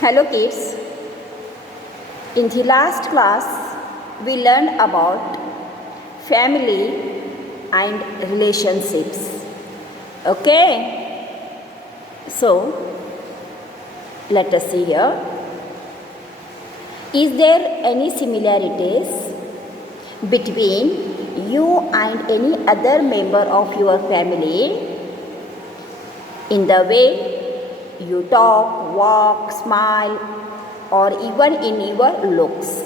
Hello kids, in the last class we learned about family and relationships. Okay, so let us see here. Is there any similarities between you and any other member of your family in the way you talk, walk, smile, or even in your looks?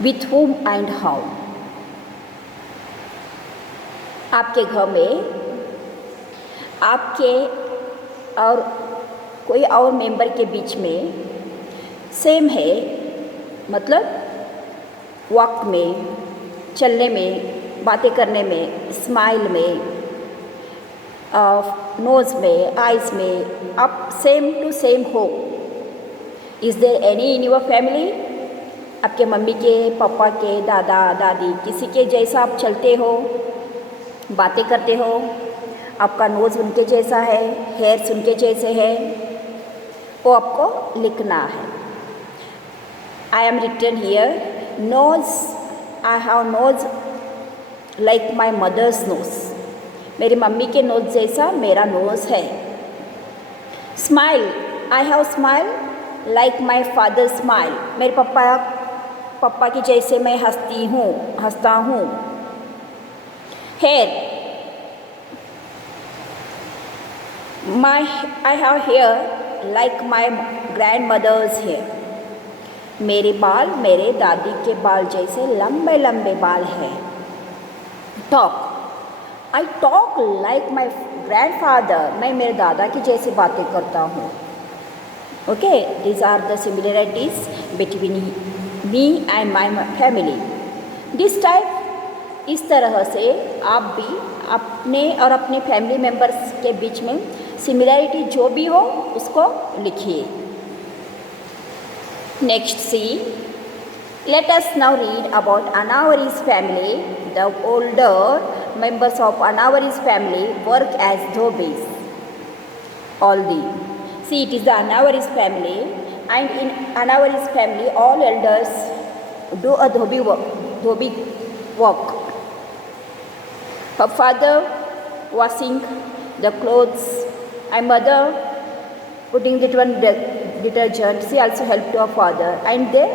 With whom and how? आपके घर में आपके और कोई और member के बीच में same है, मतलब वक्त में, चलने में, बातें करने में, स्माइल में, नोज़ में, आइज़ में, आप सेम टू सेम हो. Is there any in your family? आपके मम्मी के, पापा के, दादा दादी किसी के जैसा आप चलते हो, बातें करते हो, आपका नोज़ उनके जैसा है, हेयर्स उनके जैसे है, वो आपको लिखना है. I am written here, nose, I have nose like my mother's nose. मेरी मम्मी के नोज़ जैसा मेरा नोज़ है. Smile, I have smile like my father smile. मेरे पप्पा के जैसे मैं हंसता हूँ. Hair, I have hair like my grandmother's hair. मेरे बाल मेरे दादी के बाल जैसे लंबे लंबे बाल हैं. Talk, I talk like my grandfather. मैं मेरे दादा की जैसे बातें करता हूँ. Okay, these are the similarities between me and my family. This type, इस तरह से आप भी अपने और अपने फैमिली मेम्बर्स के बीच में सिमिलरिटी जो भी हो उसको लिखिए. Next C, let us now read about Anavari's family. The older members of Anavari's family work as dhobis. See, it is the Anavari's family, and in Anavari's family, all elders do a dhobi work. Her father washing the clothes, and mother putting detergent. She also helped to her father, and then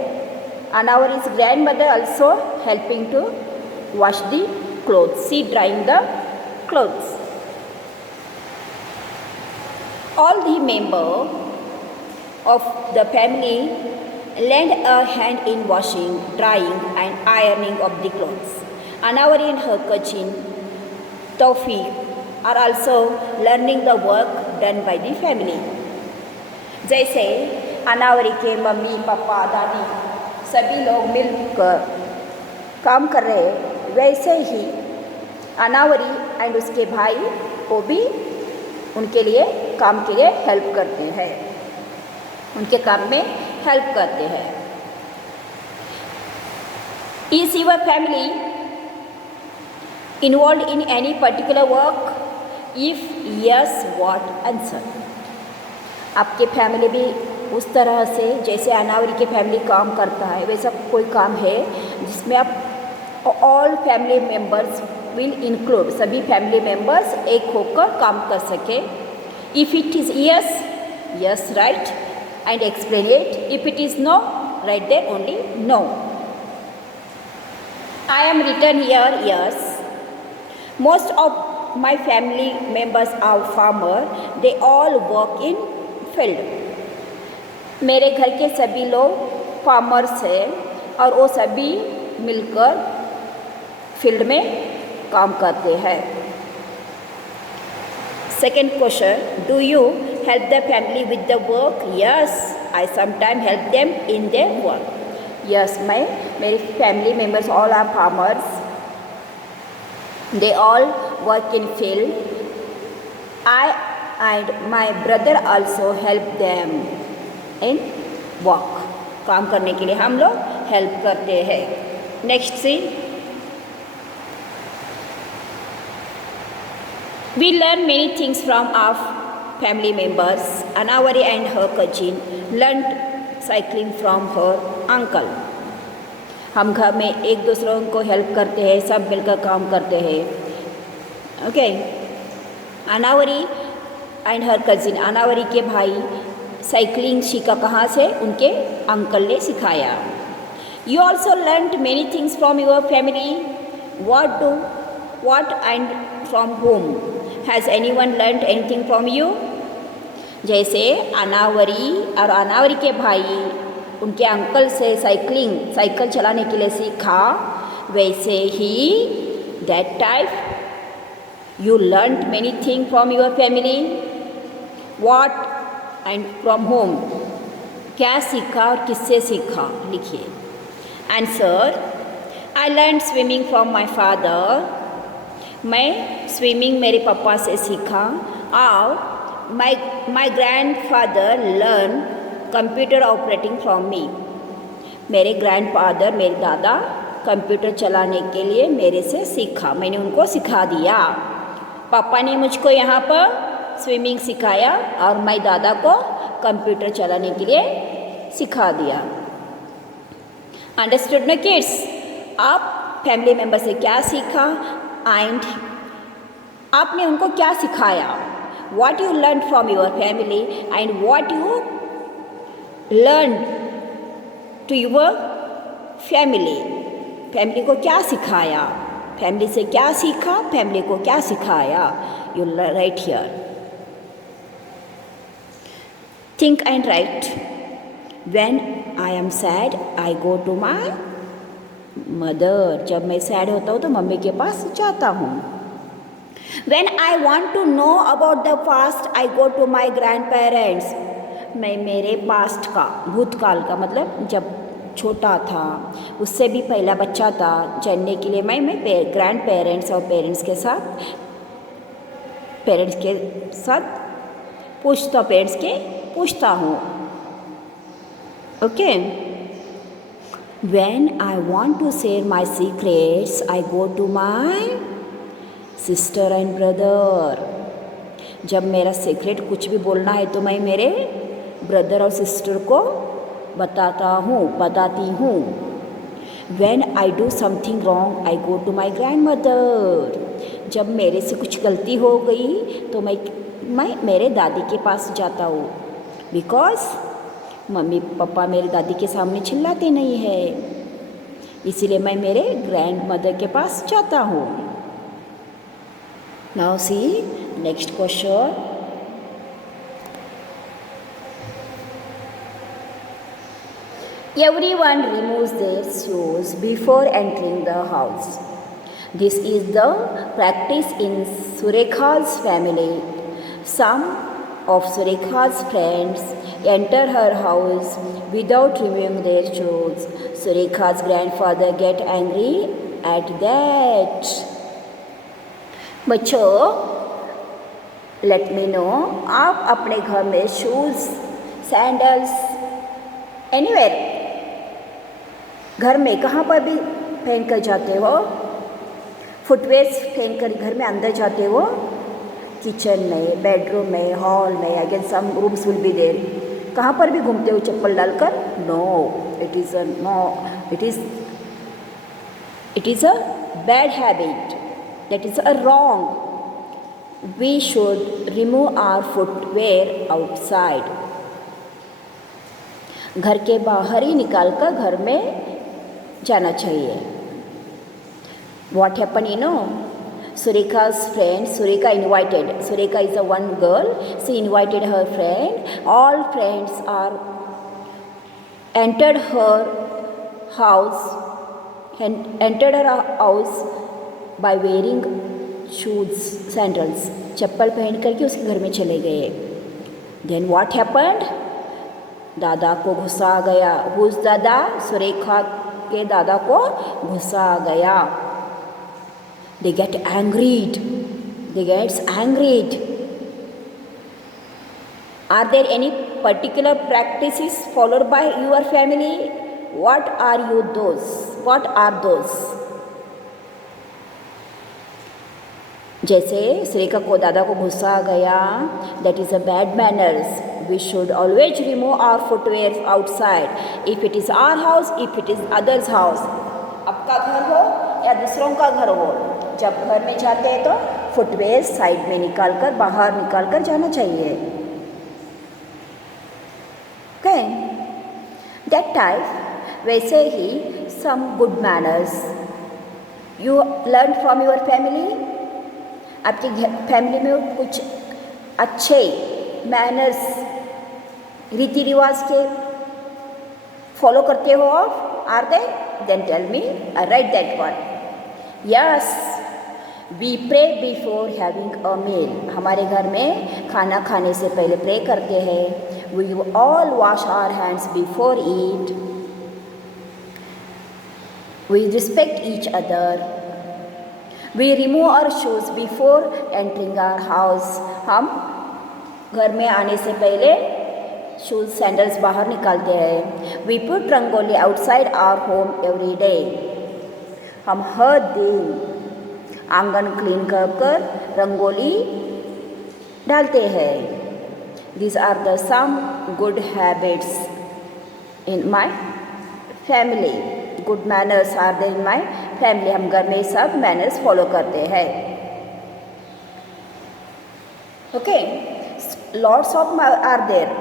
Anavari's grandmother also helping to wash the clothes. She drying the clothes. All the members of the family lend a hand in washing, drying and ironing of the clothes. Anavari and her cousin Tawfiq are also learning the work done by the family. जैसे अनावरी के mummy, पापा, दादी सभी लोग मिलकर काम कर रहे हैं, वैसे ही अनावरी एंड उसके भाई को भी उनके लिए काम के लिए हेल्प करते हैं, उनके काम में हेल्प करते हैं. Is your family involve in any particular work? If yes, what answer? आपके फैमिली भी उस तरह से जैसे अनावरी के फैमिली काम करता है वैसा कोई काम है जिसमें आप all family members will include, सभी फैमिली मेम्बर्स एक होकर काम कर सके? If it is yes, yes write and explain it. If it is no, write there only no. I am written here yes. Most of my family members are farmer. They all work in field. मेरे घर के सभी लोग farmers हैं और वो सभी मिलकर फील्ड में काम करते हैं. Second question, do you help the family with the work? Yes, I sometime help them in their work. Yes, मैं, मेरी family members all are farmers. They all work in field. I and my brother also help them in work. काम करने के लिए हम लोग help करते हैं. Next see, we learn many things from our family members, Anavari and her cousin, learned cycling from her uncle. हम घर में एक दूसरों को हेल्प करते हैं, सब मिलकर काम करते हैं. ओके. अनावरी एंड हर कजिन, अनावरी के भाई साइकिलिंग सीखा कहाँ से? उनके अंकल ने सिखाया. You also learn many things from your family. what and from whom? Has anyone learned anything from you? जैसे अनावरी और अनावरी के भाई उनके अंकल से साइकिल चलाने के लिए सीखा, वैसे ही that type you learned many things from your family. What and from whom? क्या सीखा और किससे सीखा? लिखिए. Answer, I learn swimming from my father. मैं स्विमिंग मेरे पापा से सीखा. और my grand father learn computer operating from me. मेरे ग्रैंड फादर, मेरे दादा कंप्यूटर चलाने के लिए मेरे से सीखा, मैंने उनको सिखा दिया. पापा ने मुझको यहाँ पर स्विमिंग सिखाया और मैं दादा को कंप्यूटर चलाने के लिए सिखा दिया. अंडरस्टूड ना किड्स? आप फैमिली मेम्बर से क्या सीखा एंड आपने उनको क्या सिखाया? What you learn from your family and what you learn to your family. Family को क्या सिखाया? फैमिली से क्या सीखा? फैमिली को क्या सिखाया? You write here. Think and write. When I am sad I go to my mother. जब मैं सैड होता हूँ तो मम्मी के पास जाता हूँ. When I want to know about the past, I go to my grandparents. मैं मेरे पास्ट का, भूतकाल का मतलब जब छोटा था, उससे भी पहला बच्चा था, जानने के लिए मैं ग्रैंड पेरेंट्स और पेरेंट्स के साथ पूछता हूँ. Okay. When I want to share my secrets, I go to my sister and brother. जब मेरा सीक्रेट कुछ भी बोलना है तो मैं मेरे ब्रदर और सिस्टर को बताती हूँ. When I do something wrong, I go to my grandmother. जब मेरे से कुछ गलती हो गई तो मैं मेरे दादी के पास जाता हूँ. Because मम्मी पापा मेरे दादी के सामने चिल्लाते नहीं है, इसीलिए मैं मेरे ग्रैंड मदर के पास जाता हूँ. Now see next question. Everyone removes their shoes before entering the house. This is the practice in Surekha's family. Some of Surekha's friends enter her house without removing their shoes. Surekha's grandfather get angry at that. बच्चों, let me know, आप अपने घर में shoes, sandals, anywhere, घर में कहाँ पर भी पहन कर जाते हो? फुटवेयर्स पहन कर घर में अंदर जाते हो? किचन में, बेडरूम में, हॉल में, again some rooms will be there. कहाँ पर भी घूमते हो चप्पल डालकर? No, it is a bad habit. That is a wrong. We should remove our footwear outside. घर के बाहर ही निकाल कर घर में जाना चाहिए. What happened, you know? Surekha's friend, Surekha invited. Surekha is a one girl. She invited her friend. All friends are entered her house by wearing shoes, sandals. चप्पल पहन करके उसके घर में चले गए. Then what happened? दादा को गुस्सा आ गया. Whose दादा? सुरेखा के दादा को गुस्सा आ गया. They get angry. Are there any particular practices followed by your family? What are those? जैसे श्रेका को दादा को गुस्सा आ गया, that is a bad manners. We should always remove our footwear outside. If it is our house, if it is others' house. आपका घर हो या दूसरों का घर हो, जब घर में जाते हैं तो फुटवेयर साइड में निकाल कर, बाहर निकाल कर जाना चाहिए. Okay? That type. वैसे ही some good manners you learn from your family. आपकी फैमिली में कुछ अच्छे मैनर्स, रीति रिवाज के फॉलो करते हो आप? Are they? Then tell me, I write that one. Yes, we pray before having a meal. हमारे घर में खाना खाने से पहले प्रे करते हैं. We all wash our hands before eat. We respect each other. We remove our shoes before entering our house. हम घर में आने से पहले शूज सैंडल्स बाहर निकालते हैं. We put rangoli outside our home every day. हम हर दिन आंगन क्लीन कर कर रंगोली डालते हैं. These are the some good habits in my family. Good manners are there in my family. हम घर में सब मैनर्स फॉलो करते हैं. Okay, lots of are there.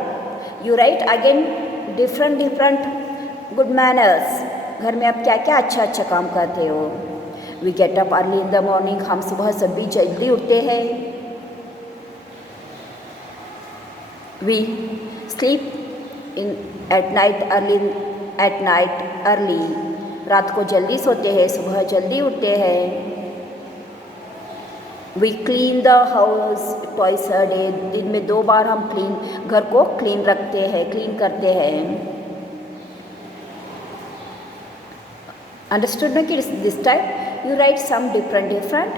You write again different good manners. घर में आप क्या क्या अच्छा काम करते हो. We get up early in the morning. हम सुबह सभी जल्दी उठते हैं. We sleep at night early. रात को जल्दी सोते हैं, सुबह जल्दी उठते हैं. We clean the house twice a day. दिन में 2 बार हम घर को क्लीन रखते हैं, क्लीन करते हैं. Understood ना? कि this time you write some different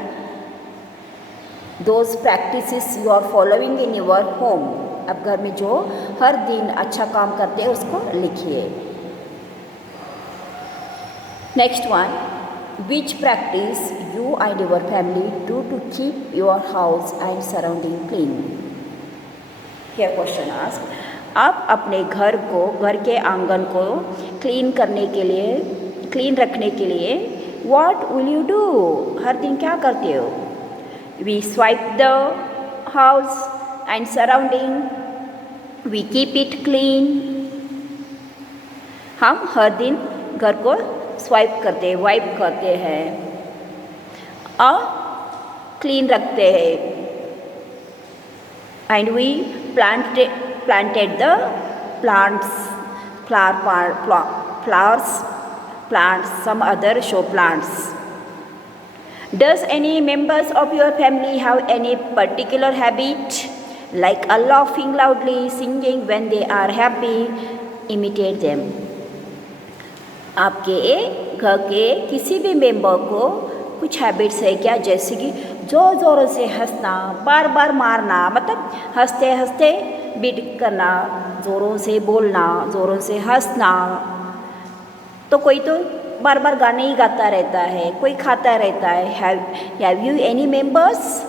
those practices you are following in your home. अब घर में जो हर दिन अच्छा काम करते हैं उसको लिखिए. Next one. Which practice you and your family do to keep your house and surrounding clean? Here question asked. आप अपने घर के आंगन को क्लीन रखने के लिए what will you do? हर दिन क्या करते हो? We swipe the house and surrounding. We keep it clean. हम हर दिन घर को वाइप करते हैं और क्लीन रखते हैं. And we planted the plants, some other show plants. Does any members of your family have any particular habit like a laughing loudly, singing when they are happy? Imitate them. आपके घर के किसी भी member को कुछ habits है क्या? जैसे कि ज़ोरों से हंसना, बार मारना, मतलब हंसते हंसते बीट करना, ज़ोरों से बोलना, ज़ोरों से हंसना. तो कोई तो बार गाने ही गाता रहता है, कोई खाता रहता है. Have you any members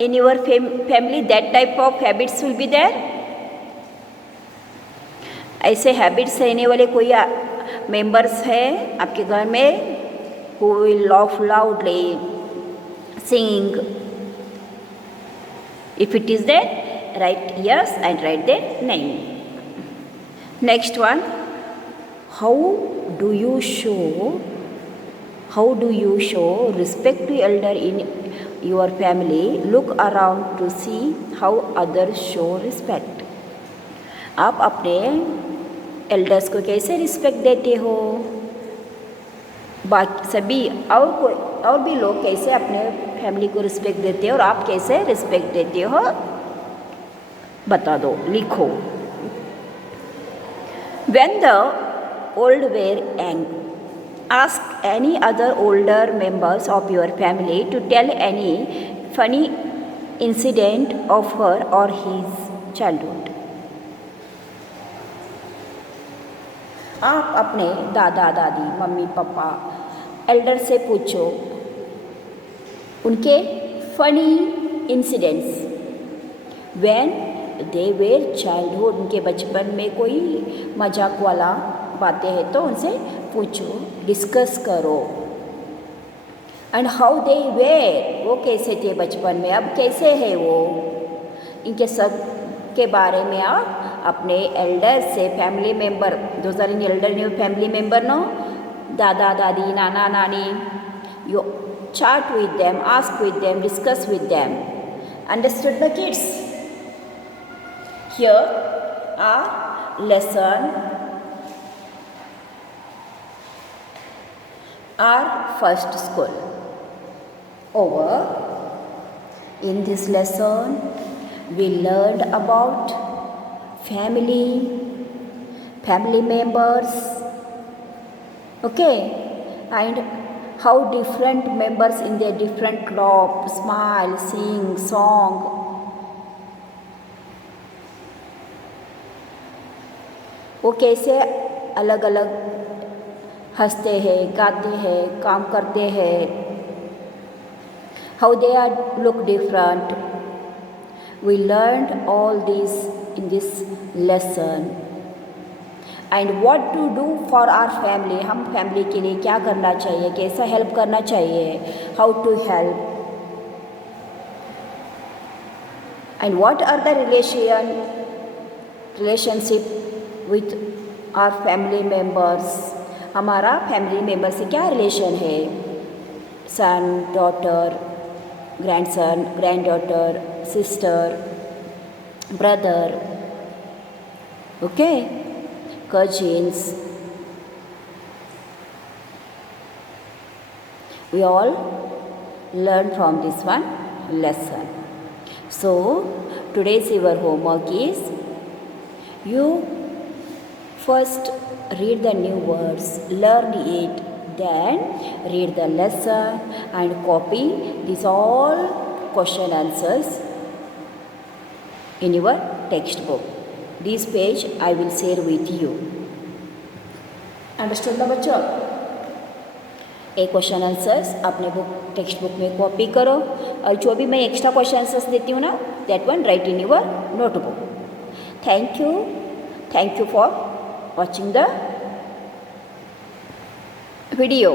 in your family that type of habits will be there? ऐसे हैबिट्स रहने वाले कोई मेंबर्स हैं आपके घर में? who will laugh loudly, sing? If it is there, write yes and write their name. Next one. How do you show respect to elder in your family? Look around to see how others show respect. आप अपने elders को कैसे respect देते हो? बाकी सभी और भी लोग कैसे अपने फैमिली को रिस्पेक्ट देते हो और आप कैसे रिस्पेक्ट देते हो? बता दो, लिखो. When the old were young, ask any other older members of your family to tell any funny incident of her or his childhood. आप अपने दादा दादी, मम्मी पापा, एल्डर से पूछो उनके funny incidents when they were childhood. उनके बचपन में कोई मजाक वाला बातें हैं तो उनसे पूछो, डिस्कस करो. एंड हाउ दे वेर, वो कैसे थे बचपन में, अब कैसे है वो, इनके सब के बारे में आप अपने एल्डर्स से, family member, those are in elder new family member no, दादा दादी, नाना नानी, you chat with them, ask with them, discuss with them. Understood the kids? Here are lesson, our first school. Over. In this lesson, we learned about family, family members, okay, and how different members in their different club smile, sing, song. वो कैसे अलग अलग हंसते हैं, गाते हैं, काम करते हैं. How they are look different. We learned all this in this lesson. And what to do for our family. हम फैमिली के लिए क्या करना चाहिए, कैसा हेल्प करना चाहिए, how to help. And what are the relationship with our family members. हमारा फैमिली मेम्बर से क्या रिलेशन है, son, daughter, grandson, granddaughter, sister, brother, okay, cousins. We all learn from this one lesson. So today's your homework is, you first read the new words, learn it, then read the lesson and copy these all question answers in your textbook. This page I will share with you. Understood ना बच्चों? एक question answers अपने text book में copy करो और जो भी मैं एक्स्ट्रा क्वेश्चन आंसर्स देती हूँ ना, that one right in your notebook. Thank you for watching the video.